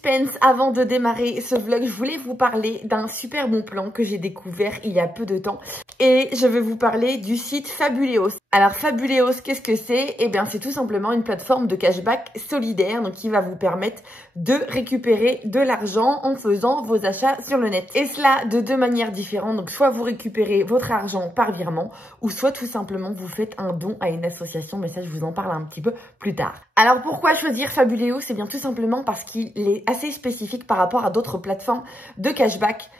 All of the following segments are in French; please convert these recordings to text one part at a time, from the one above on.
suspense, avant de démarrer ce vlog, je voulais vous parler d'un super bon plan que j'ai découvert il y a peu de temps. Et je vais vous parler du site Fabuleos. Alors Fabuleos, qu'est-ce que c'est? Eh bien c'est tout simplement une plateforme de cashback solidaire, donc qui va vous permettre de récupérer de l'argent en faisant vos achats sur le net. Et cela de deux manières différentes, donc soit vous récupérez votre argent par virement, ou soit tout simplement vous faites un don à une association, mais ça je vous en parle un petit peu plus tard. Alors pourquoi choisir Fabuleos? C'est bien tout simplement parce qu'il est assez spécifique par rapport à d'autres plateformes de cashback.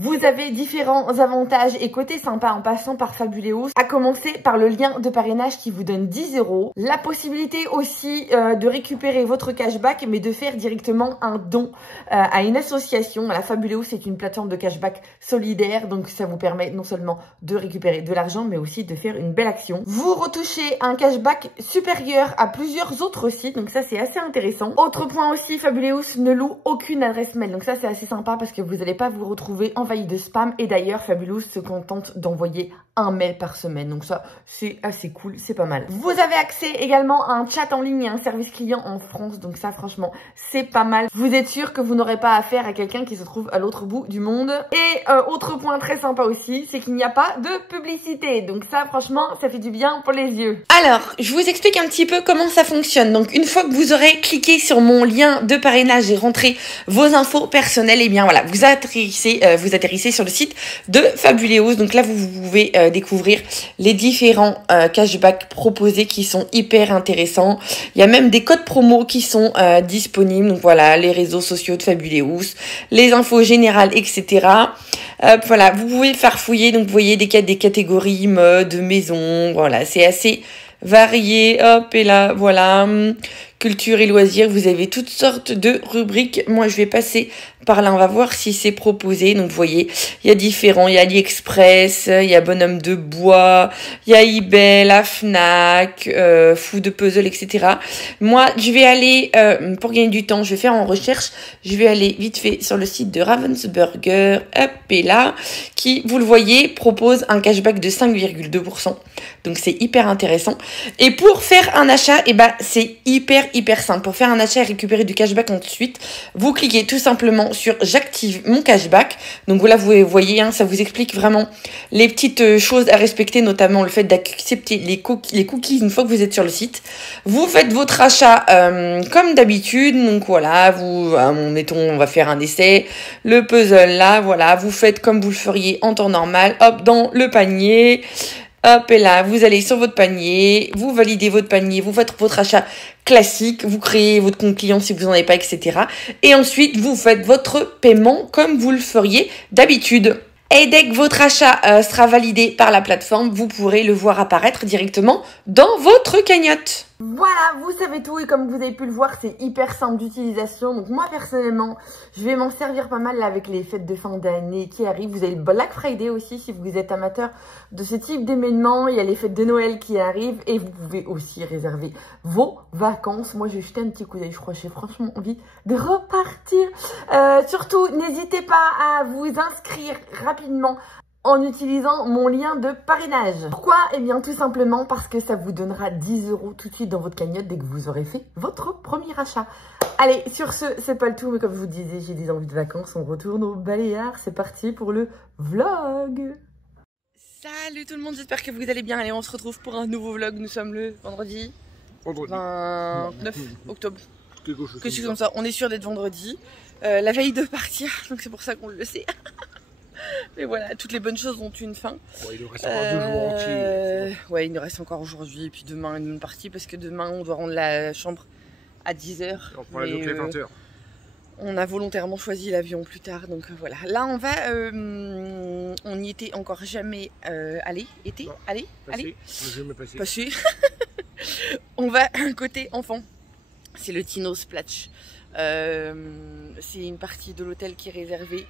Vous avez différents avantages et côtés sympas en passant par Fabuleos, à commencer par le lien de parrainage qui vous donne 10 €. La possibilité aussi de récupérer votre cashback, mais de faire directement un don à une association. La Fabuleos, c'est une plateforme de cashback solidaire, donc ça vous permet non seulement de récupérer de l'argent, mais aussi de faire une belle action. Vous retouchez un cashback supérieur à plusieurs autres sites, donc ça c'est assez intéressant. Autre point aussi, Fabuleos ne loue aucune adresse mail, donc ça c'est assez sympa parce que vous n'allez pas vous retrouver envahi de spam. Et d'ailleurs Fabuleos se contente d'envoyer un mail par semaine, donc ça c'est assez cool, c'est pas mal. Vous avez accès également à un chat en ligne et un service client en France, donc ça franchement c'est pas mal. Vous êtes sûr que vous n'aurez pas affaire à quelqu'un qui se trouve à l'autre bout du monde. Et autre point très sympa aussi, c'est qu'il n'y a pas de publicité, donc ça franchement ça fait du bien pour les yeux. Alors je vous explique un petit peu comment ça fonctionne. Donc une fois que vous aurez cliqué sur mon lien de parrainage et rentré vos infos personnelles, et bien voilà, vous atterrissez sur le site de Fabuleos. Donc là vous pouvez découvrir les différents cashbacks proposés qui sont hyper intéressants. Il y a même des codes promo qui sont disponibles. Donc voilà, les réseaux sociaux de Fabuleos, les infos générales, etc. Voilà, vous pouvez farfouiller. Donc vous voyez des catégories mode, maison. Voilà, c'est assez varié. Hop, et là, voilà. Culture et loisirs, vous avez toutes sortes de rubriques. Moi, je vais passer par là, on va voir si c'est proposé. Donc, vous voyez, il y a différents, il y a AliExpress, il y a Bonhomme de Bois, il y a eBay, la Fnac, Fou de Puzzle, etc. Moi, je vais aller, pour gagner du temps, je vais faire en recherche, je vais aller vite fait sur le site de Ravensburger, hop, et là, qui, vous le voyez, propose un cashback de 5,2%. Donc, c'est hyper intéressant. Et pour faire un achat, eh ben, c'est hyper simple. Pour faire un achat et récupérer du cashback ensuite, vous cliquez tout simplement sur j'active mon cashback. Donc là vous voyez, hein, ça vous explique vraiment les petites choses à respecter, notamment le fait d'accepter les cookies une fois que vous êtes sur le site. Vous faites votre achat comme d'habitude. Donc voilà, mettons on va faire un essai, le puzzle là, voilà, vous faites comme vous le feriez en temps normal, hop, dans le panier. Hop, et là, vous allez sur votre panier, vous validez votre panier, vous faites votre achat classique, vous créez votre compte client si vous n'en avez pas, etc. Et ensuite, vous faites votre paiement comme vous le feriez d'habitude. Et dès que votre achat sera validé par la plateforme, vous pourrez le voir apparaître directement dans votre cagnotte. Voilà, vous savez tout et comme vous avez pu le voir, c'est hyper simple d'utilisation. Donc moi personnellement, je vais m'en servir pas mal là, avec les fêtes de fin d'année qui arrivent. Vous avez le Black Friday aussi si vous êtes amateur de ce type d'événement. Il y a les fêtes de Noël qui arrivent et vous pouvez aussi réserver vos vacances. Moi, je vais jeter un petit coup d'œil. Je crois que j'ai franchement envie de repartir. Surtout, n'hésitez pas à vous inscrire rapidement en utilisant mon lien de parrainage. Pourquoi? Eh bien tout simplement parce que ça vous donnera 10 € tout de suite dans votre cagnotte dès que vous aurez fait votre premier achat. Allez, sur ce, c'est pas le tout, mais comme je vous disais, j'ai des envies de vacances, on retourne au Baléares, c'est parti pour le vlog. Salut tout le monde, j'espère que vous allez bien. Allez, on se retrouve pour un nouveau vlog, nous sommes le vendredi 29 octobre. Quelque chose comme ça, on est sûr d'être vendredi, la veille de partir, donc c'est pour ça qu'on le sait. Mais voilà, toutes les bonnes choses ont une fin. Ouais, il nous reste encore 2 jours entiers. Ouais, il nous reste encore aujourd'hui et puis demain une bonne partie parce que demain on doit rendre la chambre à 10 h. On prend l'avion les 20 h. On a volontairement choisi l'avion plus tard, donc voilà. Là on va, on n'y était encore jamais allé. Passé. On va côté enfant. C'est le Tino Splash. C'est une partie de l'hôtel qui est réservée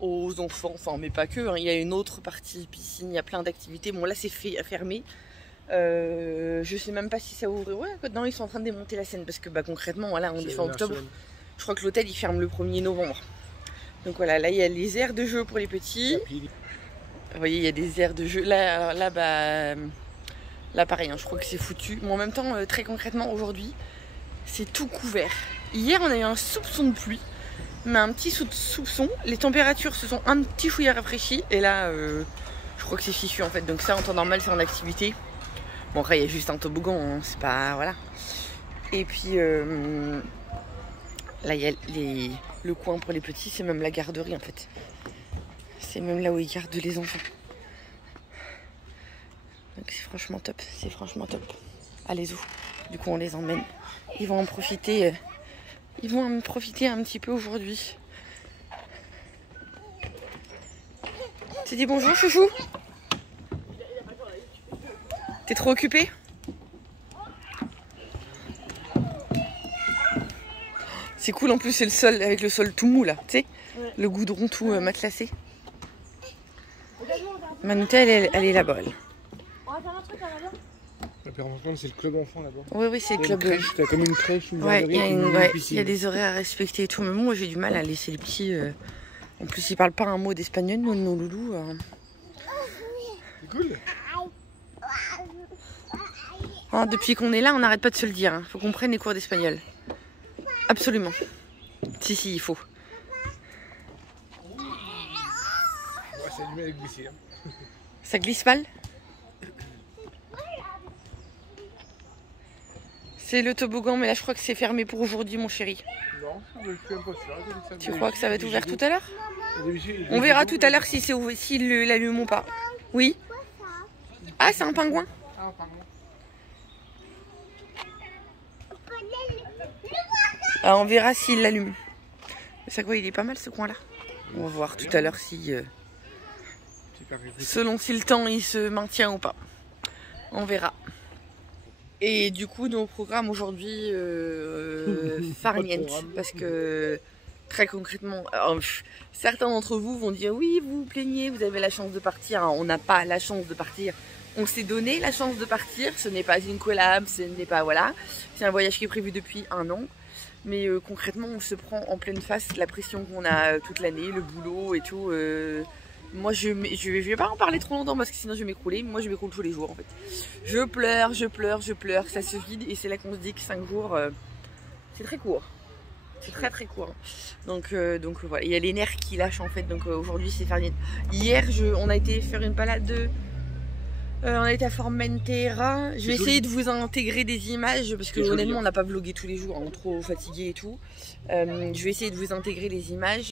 aux enfants, enfin mais pas que, hein. Il y a une autre partie piscine, il y a plein d'activités. Bon là c'est fermé, je sais même pas si ça ouvre. Ouais, non, ils sont en train de démonter la scène parce que bah, concrètement voilà, on est fin octobre, je crois que l'hôtel il ferme le 1er novembre. Donc voilà, là il y a les aires de jeu pour les petits. Vous voyez, il y a des aires de jeu, là pareil, hein, je crois que c'est foutu. Mais en même temps, très concrètement aujourd'hui, c'est tout couvert. Hier on a eu un soupçon de pluie. Mais un petit soupçon. Les températures se sont un petit chouïa rafraîchies. Et là, je crois que c'est fichu en fait. Donc ça, en temps normal, c'est en activité. Bon, après, il y a juste un toboggan. Hein. C'est pas... Voilà. Et puis, là, il y a le coin pour les petits. C'est même la garderie en fait. C'est même là où ils gardent les enfants. Donc c'est franchement top. C'est franchement top. Allez-y. Du coup, on les emmène. Ils vont en profiter... Ils vont en profiter un petit peu aujourd'hui. Tu dis bonjour, chouchou? T'es trop occupé? C'est cool, en plus c'est le sol, avec le sol tout mou là, tu sais, ouais. Le goudron tout matelassé. Manouta, elle est là-bas, elle. On va faire un truc là-bas. C'est le club enfant là-bas. Oui, c'est le club. T'as comme une crèche. Ouais, il y a des horaires à respecter et tout. Mais moi, j'ai du mal à laisser les petits. En plus, ils parlent pas un mot d'espagnol, nos loulous. C'est cool. Hein, depuis qu'on est là, on n'arrête pas de se le dire. Hein. Faut qu'on prenne les cours d'espagnol. Absolument. Si, il faut. Ouais, ça lui met avec glisser. Hein. Ça glisse mal? C'est le toboggan, mais là je crois que c'est fermé pour aujourd'hui, mon chéri. Non, je suis un peu sûr. Tu crois que ça va être ouvert tout à l'heure? On verra tout à l'heure si c'est ouvert, s'il l'allume ou pas. Oui. Ah, c'est un pingouin. Ah, un pingouin. Ah, on verra s'il l'allume. Ça quoi, il est pas mal ce coin-là. On va voir tout à l'heure si... selon si le temps il se maintient ou pas. On verra. Et du coup, nos programmes aujourd'hui, farniente, parce que très concrètement, certains d'entre vous vont dire oui, vous vous plaignez, vous avez la chance de partir. On n'a pas la chance de partir. On s'est donné la chance de partir. Ce n'est pas une collab, ce n'est pas voilà. C'est un voyage qui est prévu depuis 1 an. Mais concrètement, on se prend en pleine face la pression qu'on a toute l'année, le boulot et tout. Moi, je vais pas en parler trop longtemps parce que sinon je vais m'écrouler. Moi, je m'écroule tous les jours en fait. Je pleure, ça se vide et c'est là qu'on se dit que 5 jours, c'est très court. C'est très court. Donc voilà, il y a les nerfs qui lâchent en fait. Donc aujourd'hui, c'est farniente. Hier, on a été faire une balade. On a été à Formentera. Je vais essayer de vous intégrer des images parce que honnêtement, on n'a pas vlogué tous les jours, on est trop fatigué et tout. Je vais essayer de vous intégrer les images.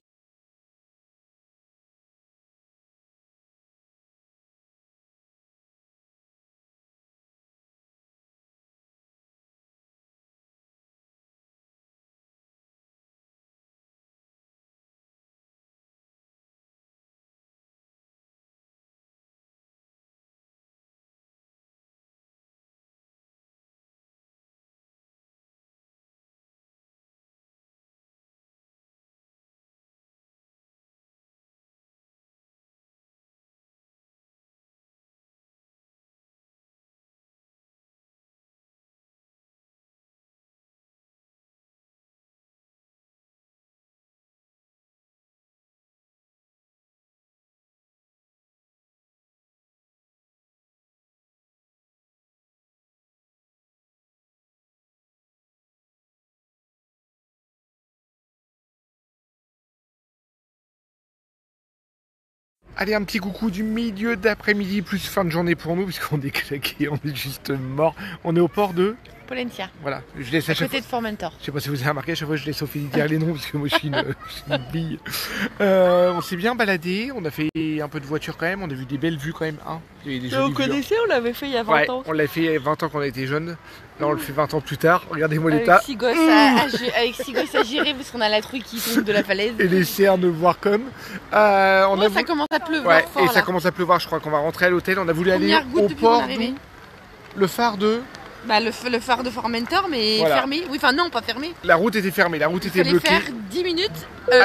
Allez, un petit coucou du milieu d'après-midi, plus fin de journée pour nous, puisqu'on est claqué, on est juste mort. On est au port de Pollentia. Voilà, je laisse à chaque côté de Formentor. Je sais pas si vous avez remarqué, à chaque fois je laisse Ophélie dire les noms, parce que moi je suis une bille. On s'est bien baladé, on a fait un peu de voiture quand même, on a vu des belles vues quand même. Hein. On connaissait, on l'avait fait il y a 20 ans. On l'avait fait il y a 20 ans quand on était jeunes. Là on le fait 20 ans plus tard, regardez-moi l'état. Avec 6 gosses à gérer parce qu'on a la truie qui tombe de la falaise. Et les cernes voir comme. Ça commence à pleuvoir fort, et là. Ça commence à pleuvoir, je crois qu'on va rentrer à l'hôtel. On a voulu aller au port d'où le phare de... Bah le phare de Formentor, mais voilà. Fermé. Oui, enfin non, pas fermé. La route était fermée, la route était bloquée. Il fallait faire 10 minutes, 10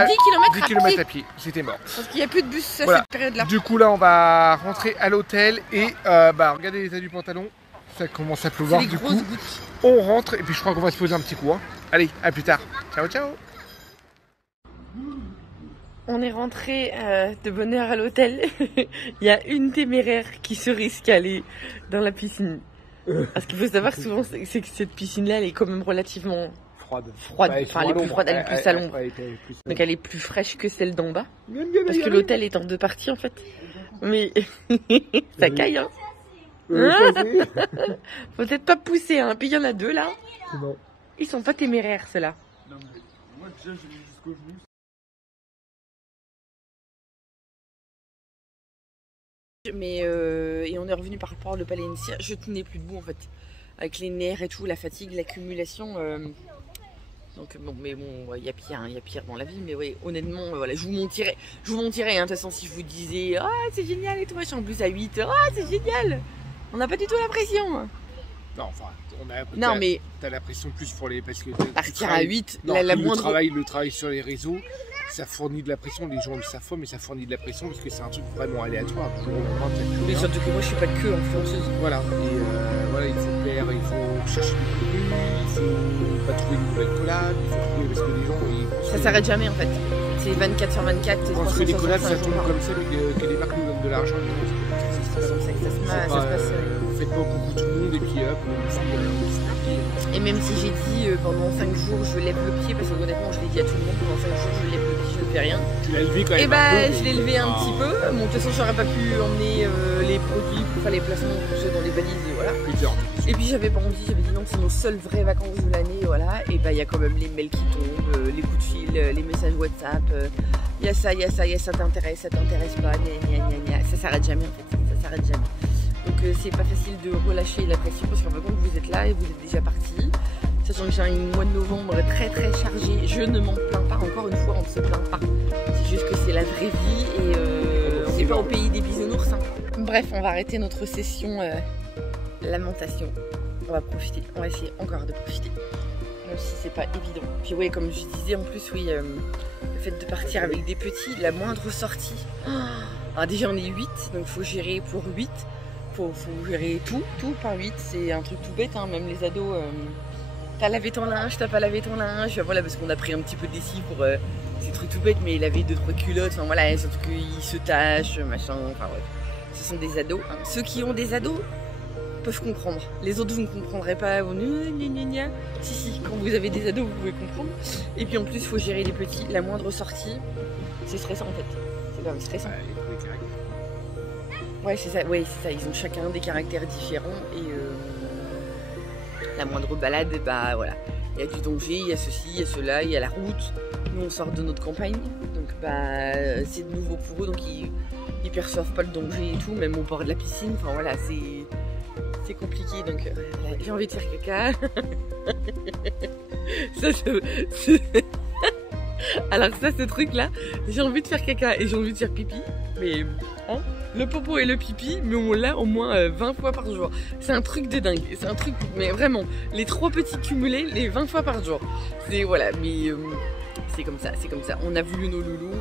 km à pied. C'était mort. Parce qu'il n'y a plus de bus à cette période-là. Du coup là, on va rentrer à l'hôtel et regardez l'état du pantalon. Ça commence à pleuvoir du coup. Gouttes. On rentre et puis je crois qu'on va se poser un petit coup. Hein. Allez, à plus tard. Ciao, ciao. On est rentré de bonne heure à l'hôtel. Il y a une téméraire qui se risque à aller dans la piscine. Parce qu'il faut savoir souvent c'est que cette piscine-là, elle est quand même relativement Froide, enfin elle est plus froide, elle est plus à l'ombre. Donc elle est plus fraîche que celle d'en bas. Parce que l'hôtel est en 2 parties en fait. Mais ça caille hein. Faut peut-être pas pousser hein. Puis il y en a 2 là. Non. Ils sont pas téméraires ceux-là. Non mais moi déjà je vais jusqu'au genou. Mais et on est revenu par rapport au Palencia. Je tenais plus debout en fait. Avec les nerfs et tout, la fatigue, l'accumulation. Donc bon, mais bon, il y a pire, hein, y a pire dans la vie. Mais oui, honnêtement, voilà, je vous mentirais. Hein, de toute façon, si je vous disais, ah c'est génial et tout, machin, en plus à 8 heures, ah c'est génial. On n'a pas du tout la pression. Non, enfin, non mais t'as la pression plus pour les parce que partir à 8, non, la moindre. Le travail sur les réseaux, ça fournit de la pression. Les gens le savent pas, mais ça fournit de la pression parce que c'est un truc vraiment aléatoire. Mais surtout que moi, je suis pas que influenceuse. Voilà. Et voilà, il faut plaire, il faut chercher du contenu, il faut pas trouver une nouvelle collab, il faut trouver parce que les gens ça s'arrête jamais en fait. C'est 24 sur 24. Quand on fait des collabs, ça tombe comme ça, mais que les marques nous donnent de l'argent. C'est comme ça que ça se passe. Vous faites pas beaucoup tout le monde et puis hop, et même si j'ai dit pendant 5 jours je lève le pied, parce que honnêtement je l'ai dit à tout le monde, pendant 5 jours je lève le pied, je ne fais rien. Tu l'as levé quand même. Et bah je l'ai levé un petit peu. Bon, de toute façon j'aurais pas pu emmener les produits pour faire les placements tout ça dans les valises, voilà. Et puis j'avais pas envie, j'avais dit non, c'est nos seules vraies vacances de l'année, voilà. Et bah il y a quand même les mails qui tombent, les coups de fil, les messages WhatsApp, il y a ça t'intéresse, ça t'intéresse pas, ça s'arrête jamais en fait, ça s'arrête jamais. Donc c'est pas facile de relâcher la pression parce qu'en fin de compte vous êtes là et vous êtes déjà parti. Sachant que j'ai un mois de novembre très chargé, je ne m'en plains pas, encore une fois on ne se plaint pas. C'est juste que c'est la vraie vie et on n'est pas au pays des bisounours. Hein. Bref, on va arrêter notre session lamentation. On va profiter, on va essayer encore de profiter. Même si c'est pas évident. Puis oui, comme je disais en plus, oui, le fait de partir avec des petits, la moindre sortie. Alors déjà on est 8, donc il faut gérer pour 8. Faut gérer tout par 8, c'est un truc tout bête, hein. Même les ados, t'as lavé ton linge, t'as pas lavé ton linge, voilà, parce qu'on a pris un petit peu de lessive pour ces trucs tout bêtes, mais laver 2-3 culottes, enfin voilà, surtout qu'ils se tâchent, machin, enfin bref, ce sont des ados, hein. Ceux qui ont des ados peuvent comprendre, les autres vous ne comprendrez pas, si, quand vous avez des ados vous pouvez comprendre, et puis en plus il faut gérer les petits, la moindre sortie, c'est stressant en fait, c'est quand même stressant. Ouais, c'est ça, ils ont chacun des caractères différents et la moindre balade, bah voilà, il y a du danger, il y a ceci, il y a cela, il y a la route. Nous on sort de notre campagne, donc bah c'est de nouveau pour eux, donc ils perçoivent pas le danger et tout, même au bord de la piscine, enfin voilà, c'est compliqué, donc j'ai envie de faire caca. Alors ça, ce truc là, j'ai envie de faire caca et j'ai envie de faire pipi, mais hein, le popo et le pipi, mais on l'a au moins 20 fois par jour. C'est un truc de dingue, c'est un truc, mais vraiment, les 3 petits cumulés, les 20 fois par jour. C'est voilà, mais c'est comme ça, on a voulu nos loulous.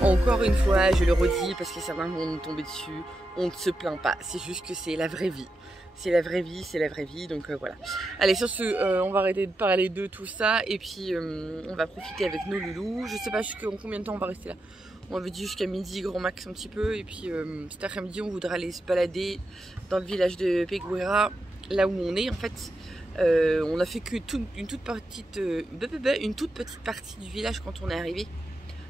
Encore une fois, je le redis, parce que certains vont nous tomber dessus, on ne se plaint pas, c'est juste que c'est la vraie vie. C'est la vraie vie, donc voilà. Allez, sur ce, on va arrêter de parler de tout ça, et puis on va profiter avec nos loulous. Je sais pas jusqu'à combien de temps on va rester là. On avait dit jusqu'à midi, grand max un petit peu, et puis cet après-midi, on voudra aller se balader dans le village de Peguera, là où on est en fait. On a fait que une toute petite partie du village quand on est arrivé.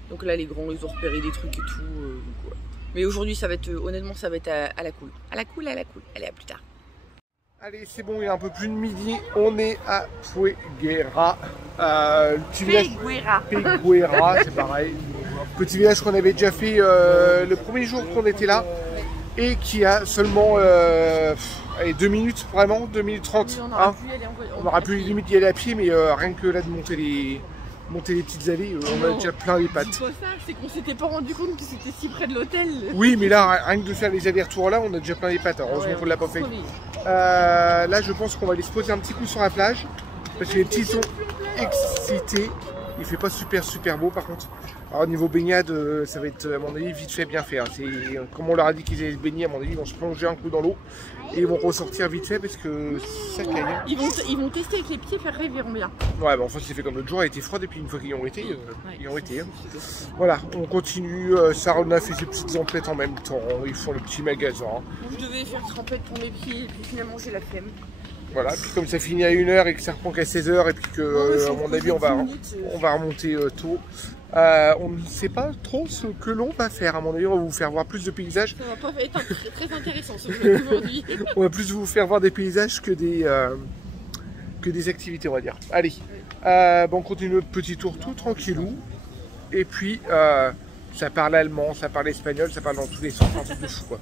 Donc là, les grands, ils ont repéré des trucs et tout. Donc, ouais. Mais aujourd'hui, ça va être, honnêtement, ça va être à la cool. À la cool. Allez, à plus tard. Allez, c'est bon, il est un peu plus de midi. On est à Peguera. Peguera, c'est pareil. Petit village qu'on avait déjà fait le premier jour qu'on était là. Et qui a seulement 2 minutes, vraiment, 2 minutes 30. On aurait pu limite y aller à pied, mais rien que là de monter les petites allées, on a déjà plein les pattes. C'est pas ça, c'est qu'on s'était pas rendu compte que c'était si près de l'hôtel. Oui, mais là, rien que de faire les allers-retours là, on a déjà plein les pattes. Heureusement qu'on l'a pas fait. Là, je pense qu'on va aller se poser un petit coup sur la plage. Parce que les petits sont excités. Il fait pas super beau par contre. Alors niveau baignade, ça va être à mon avis vite fait bien fait. Hein. Comme on leur a dit qu'ils allaient se baigner, à mon avis ils vont se plonger un coup dans l'eau. Et ils vont ressortir vite fait parce que ça caille. Ils vont tester avec les pieds, faire rêve, ils verront bien. Ouais, bah enfin c'est fait comme l'autre jour, elle était froide et puis une fois qu'ils y ont été, ils ont été. Hein. Voilà, on continue. Sarah fait ses petites emplettes en même temps. Ils font le petit magasin. Je devais faire trempette pour mes pieds et puis finalement j'ai la flemme. Voilà, puis comme ça finit à 1h et que ça reprend qu'à 16h, et puis que, à mon avis, on va remonter tôt. On ne sait pas trop ce que l'on va faire. À mon avis, on va vous faire voir plus de paysages. Ça va pas être très intéressant ce vlog aujourd'hui. On va plus vous faire voir des paysages que des activités, on va dire. Allez, bon, on continue notre petit tour tout tranquillou. Et puis, ça parle allemand, ça parle espagnol, ça parle dans tous les sens, un truc de fou, quoi.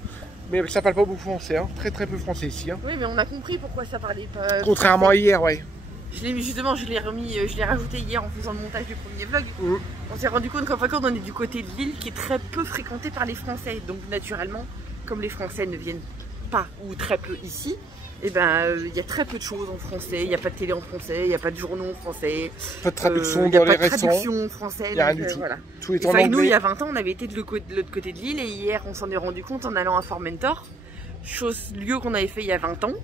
Mais ça parle pas beaucoup français, hein. Très peu français ici. Hein. Oui, mais on a compris pourquoi ça parlait pas. Contrairement à hier, ouais. Justement, je l'ai rajouté hier en faisant le montage du premier vlog. On s'est rendu compte qu'en fait, on est du côté de l'île qui est très peu fréquentée par les Français. Donc naturellement, comme les Français ne viennent pas ou très peu ici, et il y a très peu de choses en français. Il n'y a pas de télé en français, il n'y a pas de journaux en français. Pas de traduction dans les restaurants. Traduction en français. Il n'y a rien du tout. Voilà. Tout est en anglais. anglais. Nous, il y a 20 ans, on avait été de l'autre côté de l'île et hier, on s'en est rendu compte en allant à Formentor, lieu qu'on avait fait il y a 20 ans.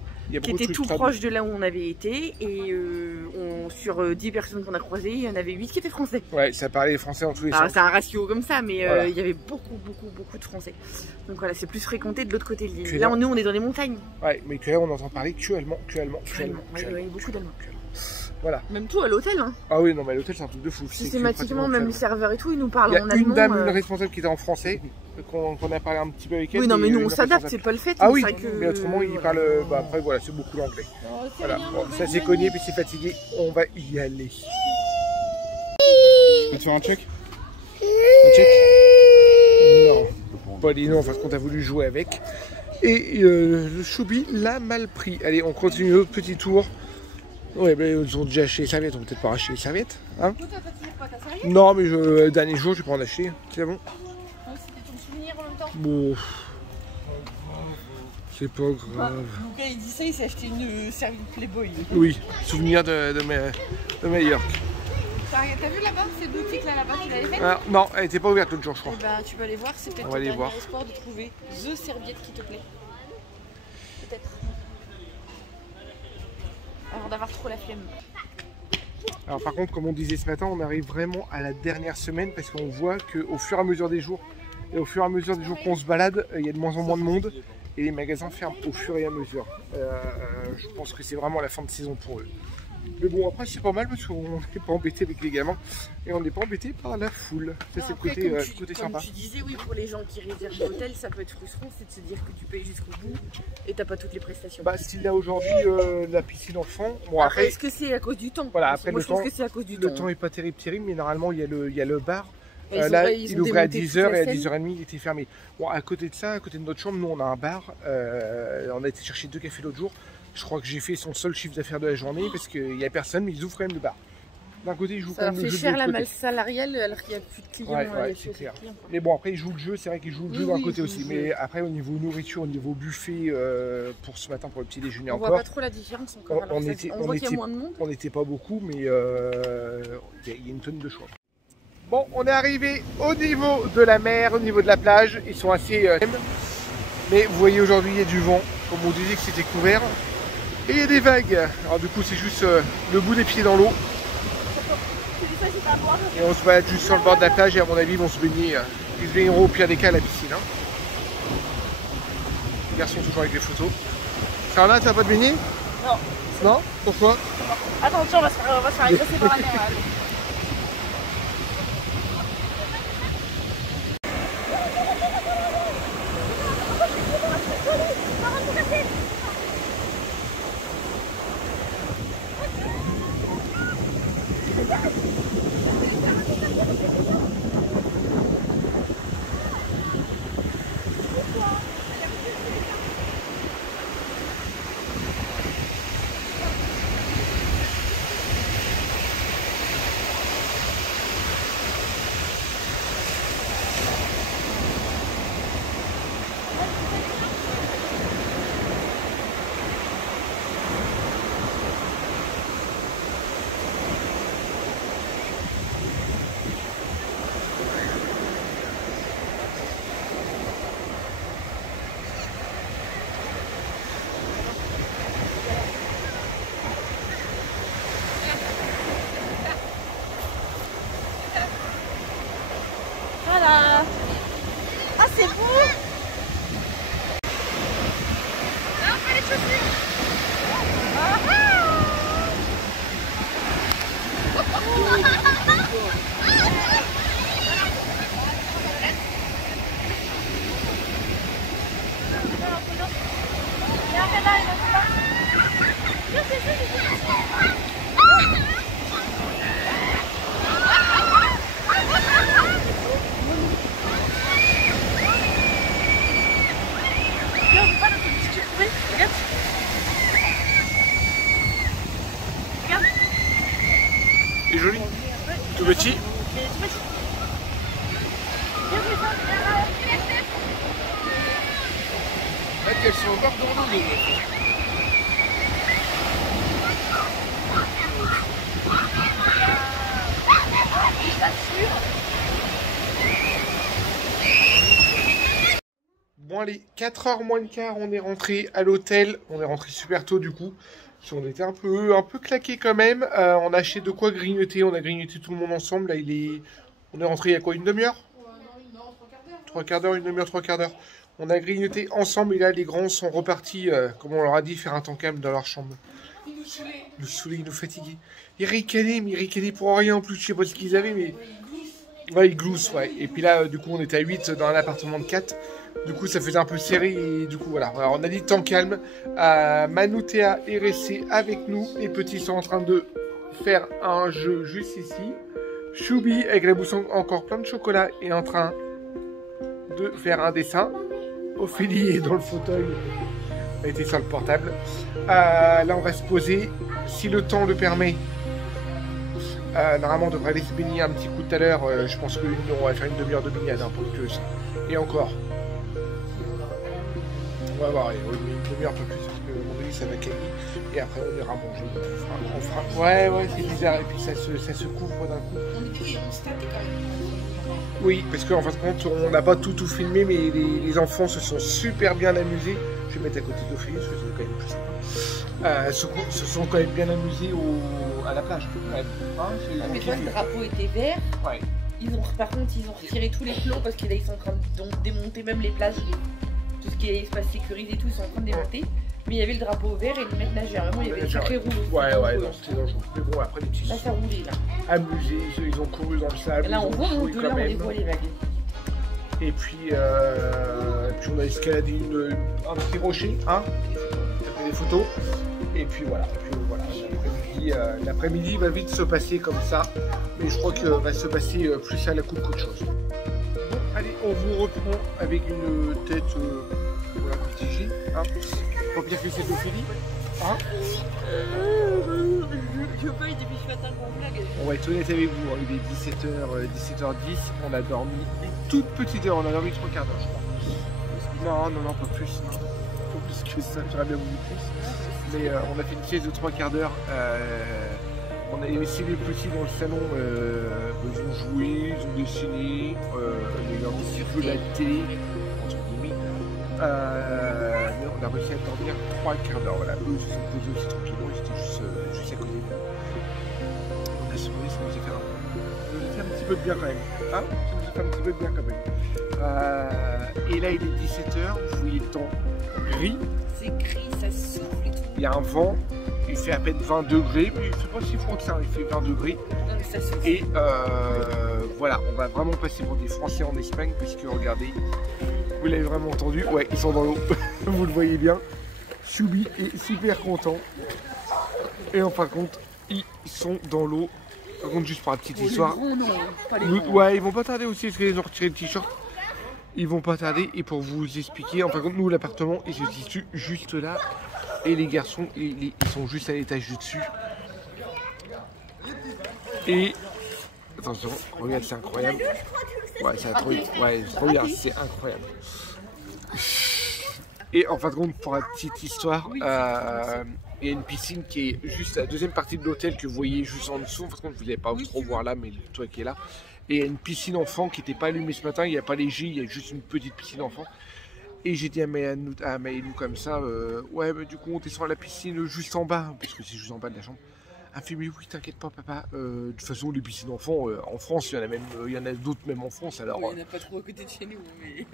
Qui était tout proche de là où on avait été et sur 10 personnes qu'on a croisées, il y en avait 8 qui étaient français. Ouais, ça parlait français en tous les sens. C'est un ratio comme ça, mais voilà. il y avait beaucoup de français. Donc voilà, c'est plus fréquenté de l'autre côté de l'île. Là, nous, on est dans les montagnes. Ouais, mais que là, on entend parler que allemand. Il y a beaucoup d'Allemands. Voilà. Même tout à l'hôtel. Hein. Ah oui, non, mais à l'hôtel, c'est un truc de fou. Systématiquement, même les serveurs et tout, ils nous parlent en allemand. Il y a une dame, une responsable qui était en français, qu'on a parlé un petit peu avec elle. Oui, non, mais nous, on s'adapte, c'est pas le fait. Ah oui, mais autrement, ils parlent. Après, voilà, c'est beaucoup l'anglais. Voilà, bon, ça s'est cogné, puis c'est fatigué. On va y aller. Je peux te faire un check? Un check? Non. Pauline, en fin de compte, a voulu jouer avec. Et le Choubi l'a mal pris. Allez, on continue notre petit tour. Ouais, ben ils ont déjà acheté les serviettes, on peut peut-être pas racheter les serviettes. Hein? Non, mais le dernier jour, je vais pas en acheter. C'est bon? C'était ton souvenir en même temps? Bon. C'est pas grave. Donc, il dit ça, il s'est acheté une serviette Playboy. Oui, souvenir de Majorque. T'as vu là-bas, ces boutiques là-bas, tu l'avais fait? Non, elle était pas ouverte l'autre jour, je crois. Tu peux aller voir, c'est peut-être ton dernier espoir de trouver the serviette qui te plaît. Peut-être. Avant d'avoir trop la flemme. Alors par contre, comme on disait ce matin, on arrive vraiment à la dernière semaine parce qu'on voit qu'au fur et à mesure des jours et au fur et à mesure des jours qu'on se balade, il y a de moins en moins de monde et les magasins ferment au fur et à mesure. Je pense que c'est vraiment la fin de saison pour eux. Mais bon, après c'est pas mal parce qu'on n'est pas embêté avec les gamins et on n'est pas embêté par la foule. Ça c'est le côté sympa. Comme tu disais, oui, pour les gens qui réservent l'hôtel, ça peut être frustrant, c'est de se dire que tu payes jusqu'au bout et t'as pas toutes les prestations. Bah s'il y a aujourd'hui la piscine enfant, bon après... Est-ce que c'est à cause du temps? Voilà, après moi je pense que c'est à cause du temps. Le temps est pas terrible, mais normalement il y a le bar. Là, il ouvrait à 10h et à 10h30 il était fermé. Bon, à côté de ça, à côté de notre chambre, nous on a un bar. On a été chercher 2 cafés l'autre jour. Je crois que j'ai fait son seul chiffre d'affaires de la journée parce qu'il n'y a personne, mais ils ouvrent quand même le bar. D'un côté, ils jouent quand même le jeu. Ça fait cher la malle salariale alors qu'il n'y a plus de clients. Ouais, c'est clair. Mais bon, après, ils jouent le jeu, c'est vrai qu'ils jouent le jeu d'un côté aussi. Mais après, au niveau nourriture, au niveau buffet, pour ce matin, pour le petit déjeuner encore. On voit pas trop la différence encore. On voit qu'il y a moins de monde. On n'était pas beaucoup, mais il y a une tonne de choix. Bon, on est arrivé au niveau de la mer, au niveau de la plage. Ils sont assez... mais vous voyez, aujourd'hui, il y a du vent. Comme on disait que c'était couvert. Et il y a des vagues. Alors du coup, c'est juste le bout des pieds dans l'eau. Et on se balade juste sur le bord de la plage et à mon avis, ils vont se baigner. Ils se baigneront au pire des cas à la piscine. Hein. Les garçons toujours avec les photos. Sarah, t'as pas de baigner? Non. Non? Pourquoi? Attention, on va se faire agresser par la mer. Il est joli, tout petit. Elles sont encore dans l'eau, les meufs. Bon allez, 4h moins le quart, on est rentré à l'hôtel. On est rentré super tôt du coup. On était un peu claqués quand même. On a acheté de quoi grignoter. On a grignoté tout le monde ensemble. Là, on est rentré il y a quoi, une demi-heure? Trois quarts d'heure, une demi-heure, trois quarts d'heure. On a grignoté ensemble et là les grands sont repartis, comme on leur a dit, faire un temps calme dans leur chambre. Ils nous saoulaient, ils nous fatiguaient. Ils ricanaient, mais ils ricanaient pour rien en plus. Je sais pas ce qu'ils avaient, mais... Ouais, ils gloussent, ouais. Et puis là, du coup, on était à 8 dans un appartement de 4. Du coup, ça faisait un peu serré et du coup, voilà. Alors, on a dit temps calme. Manoutéa est resté avec nous. Les petits sont en train de faire un jeu juste ici. Choubi, avec la bouche encore plein de chocolat, est en train de faire un dessin. Ophélie est dans le fauteuil. Elle était sur le portable. Là, on va se poser. Si le temps le permet. Normalement, on devrait aller se baigner un petit coup tout à l'heure. Je pense qu'on va faire une demi-heure de baignade hein, pour que ça. Et encore. On va voir, une demi-heure un peu plus parce que mon avis ça va caler. Et après, on ira manger. On fera... Ouais, c'est bizarre. Et puis ça se couvre d'un coup. On se tape quand même. Oui, parce qu'en fin de compte, on n'a pas tout filmé, mais les enfants se sont super bien amusés. Je vais mettre à côté d'Ophélie parce que c'est quand même plus sympa. Se sont quand même bien amusés à la plage. Ouais. Hein, mais toi, le drapeau était vert. Ouais. Par contre, ils ont retiré tous les plots parce qu'ils sont en train de démonter même les plages. Tout ce qui est espace sécurisé et tout, ils sont en train de démonter. Mais il y avait le drapeau vert et le maître nageur. Vraiment, il y avait des sacrés rouleaux. Ouais, non, c'était dangereux. Mais bon, après, les petits. Là, ça roulait, là. Amusés, ils ont couru dans le sable. Là, on voit au-delà, on les voit les vagues. Et puis on a escaladé un petit rocher, hein. T'as fait des photos. Et puis voilà. L'après-midi va vite se passer comme ça. Mais je crois que va se passer plus à la coupe qu'autre chose. Bon, allez, on vous reprend avec une tête mitigée, hein. Pas bien que c'est d'Ophélie, hein. Je paye depuis ce matin qu'on blague. On va être honnête avec vous, hein. Il est 17h10, on a dormi une toute petite heure, on a dormi 3 quarts d'heure je crois. Non, pas plus. Pas plus que ça, j'aurais bien voulu plus. Mais on a fait une sieste de 3 quarts d'heure. On a laissé les petits dans le salon, ils ont joué, ils ont dessiné, ils ont aussi vu la télé, entre guillemets. Mais on a réussi à dormir 3 quarts d'heure. Voilà, eux se sont posés aussi tranquillement, ils étaient juste à côté de nous. On a souri, ça nous a fait un petit peu de bien quand même. Hein, ça nous a fait un petit peu de bien quand même. Et là, il est 17h, vous voyez le temps gris. C'est gris, ça souffle et tout. Il y a un vent. Il fait à peine 20 degrés, mais il fait pas si froid que ça, il fait 20 degrés. Et voilà, on va vraiment passer pour des Français en Espagne, puisque regardez, vous l'avez vraiment entendu, ouais, ils sont dans l'eau, vous le voyez bien. Choubi est super content. Et en fin de compte, ils sont dans l'eau. Par contre, juste pour la petite histoire. Les grands, non, pas les grands. Ouais, ils vont pas tarder aussi, parce qu'ils ont retiré le t-shirt. Ils vont pas tarder, et pour vous expliquer, en fin de compte, nous, l'appartement, il se situe juste là. Et les garçons, ils sont juste à l'étage du dessus. Et attention, regarde, c'est incroyable. Ouais, c'est trop bien, c'est incroyable. Et en fin de compte, pour la petite histoire, il y a une piscine qui est juste à la deuxième partie de l'hôtel que vous voyez juste en dessous. En fin de compte, vous n'allez pas trop voir là, mais le toit qui est là. Et il y a une piscine enfant qui n'était pas allumée ce matin. Il n'y a pas les J, il y a juste une petite piscine enfant. Et j'ai dit à Maëlou comme ça, ouais, mais du coup on descend à la piscine juste en bas, puisque c'est juste en bas de la chambre. Elle fait mais oui, t'inquiète pas papa. De toute façon les piscines enfants en France, il y en a même, il y en a d'autres même en France. Alors. Il n'y en a pas trop à côté de chez nous, mais.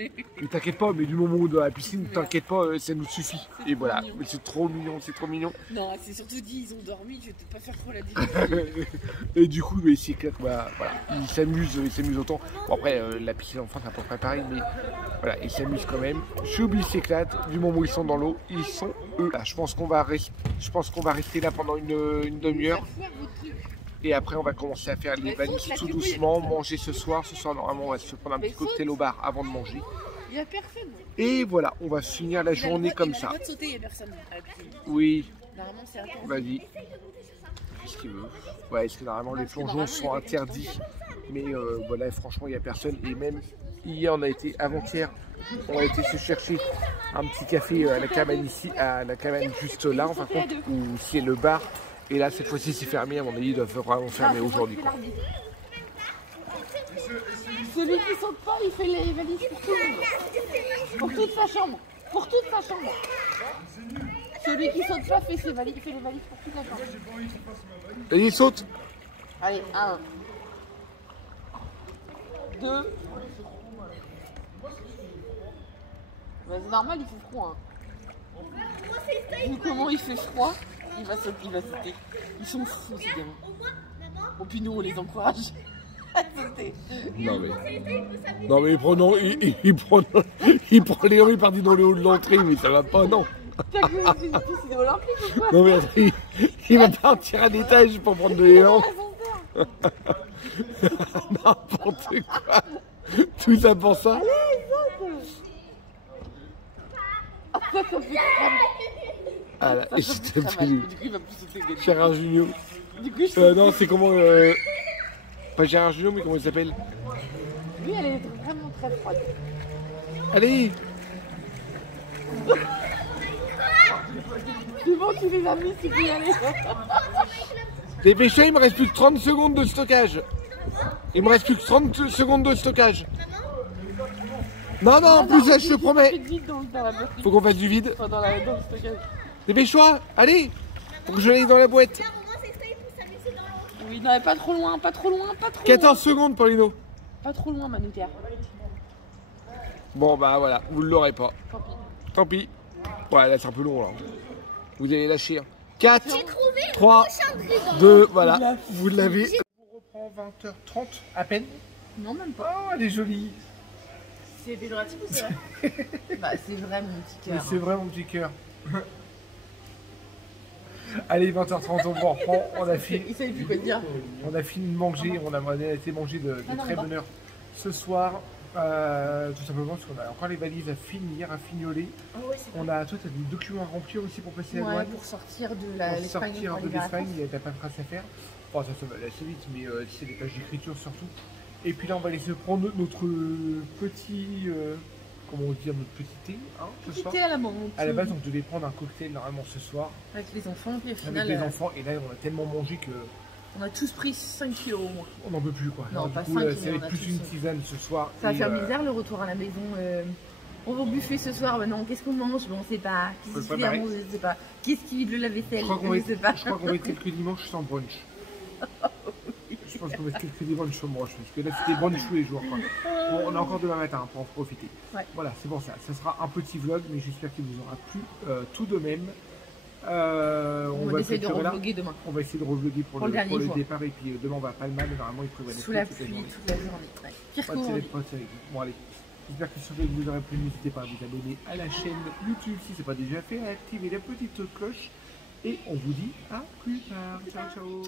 Mais t'inquiète pas, mais du moment où on est dans la piscine, t'inquiète pas, ça nous suffit. Et voilà, mais c'est trop mignon, c'est trop mignon. Non, c'est surtout dit, ils ont dormi, je vais pas faire trop la différence. Et du coup, mais c'est clair, voilà, ils s'amusent autant. Bon après, la piscine enfant c'est à peu près pareil, mais voilà, ils s'amusent quand même. Choubi s'éclate, du moment où ils sont dans l'eau, ils sont eux. Là, je pense qu'on va rester là pendant une demi-heure. Et après, on va commencer à faire les valises tout doucement, manger ce soir. Ce soir, normalement, on va se prendre un petit cocktail au bar avant de manger. Il n'y a personne. Et voilà, on va finir la journée comme ça. Sauter, il n'y a personne. Oui. Normalement, c'est interdit. Vas-y. Qu'est-ce qu'il veut? Ouais, parce que normalement, les plongeons sont interdits. Mais voilà, franchement, il n'y a personne. Et même hier, avant-hier, on a été se chercher un petit café à la cabane ici, à la cabane juste là, en fin de compte, où c'est le bar. Et là, cette fois-ci, c'est fermé. À mon avis, ils doivent vraiment fermer aujourd'hui. Celui qui saute pas, il fait les valises pour tout le monde. Pour toute sa chambre. Pour toute sa chambre. Celui qui saute pas fait les valises pour toute la chambre. Vas-y, saute. Allez, 1, 2. Bah, c'est normal, il fait froid. Hein. Vu comment il fait froid, il va sauter. Ils sont fous, ces gamins. Bon, puis nous, on les encourage à sauter. Non mais il prend les il partit dans le haut de l'entrée, mais ça va pas, non. T'as cru que c'est une piscine olympique ou quoi? Non mais attends, il va partir à l'étage pour prendre de l'élan. N'importe quoi. Tout ça pour ça. Allez, saute. Ah là, s'il te plaît. Du coup, il va plus sauter. Gérard Junior. Du coup, non, c'est comment pas Gérard Junior, mais comment il s'appelle? Lui, elle est vraiment très froide. Allez. C'est bon, tu les as mis, tu peux y aller. Dépêchez, il me reste plus que 30 secondes de stockage. Il me reste plus que 30 secondes de stockage. Non, en plus, je te promets. Faut qu'on fasse du vide. Dans le stockage. Dépêche-toi, allez. Faut que je l'aille dans la boîte. Oui, non, mais pas trop loin. 14 secondes, Paulino. Pas trop loin, Manuter. Bon, bah voilà, vous ne l'aurez pas. Tant pis. Ouais, là, c'est un peu long, là. Vous allez lâcher. 4, 3, 2, voilà, vous l'avez. On reprend 20h30 à peine. Non, même pas. Oh, elle est jolie. C'est péjoratif ou c'est vrai? Bah, c'est vrai, mon petit cœur. C'est vrai, mon petit cœur. Allez, 20h30, on reprend. On a fini. Il savait plus quoi dire. On a fini de manger. On a été manger de très bonne heure ce soir. Tout simplement parce qu'on a encore les valises à finir, à fignoler. Oh, ouais, on a tout, des documents à remplir aussi pour passer la douane. Pour sortir de l'Espagne. Il y a de la paperasse à faire. Bon, ça va aller assez vite, mais c'est des pages d'écriture surtout. Et puis là, on va laisser prendre notre petit. Comment dire, notre petit thé, hein, ce soir. Thé à la menthe. À la base, on devait prendre un cocktail normalement ce soir. Avec les enfants, puis au final. Avec les enfants, et là, on a tellement mangé que. On a tous pris 5 kilos au moins. On n'en peut plus, quoi. Non, alors, pas du coup, 5 ça va être plus une tisane ce soir. Ça va faire bizarre le retour à la maison. On va au buffet ce soir, bah non, qu'est-ce qu'on mange? Bon, on sait pas. Qu'est-ce qu'il y a à manger? Je sais pas. Qu'est-ce qui vide le lave-vaisselle? Je crois qu'on va être quelques dimanches sans brunch. Je pense qu'on va être quelques dimanches sans brunch. Parce que là, c'était brunch tous les jours, quoi. Bon, on a encore demain matin pour en profiter. Ouais. Voilà, c'est pour ça. Ça sera un petit vlog, mais j'espère qu'il vous aura plu tout de même. On va essayer de revlogger demain. On va essayer de revlogger pour le départ. Et puis demain, on va pas le mal. Normalement, il prévoit sous la pluie toute la journée. Ouais. Pire qu'aujourd'hui. Bon, allez. J'espère que ce vidéo vous aura plu. N'hésitez pas à vous abonner à la chaîne YouTube si ce n'est pas déjà fait, à activer la petite cloche. Et on vous dit à plus tard. Ciao, ciao.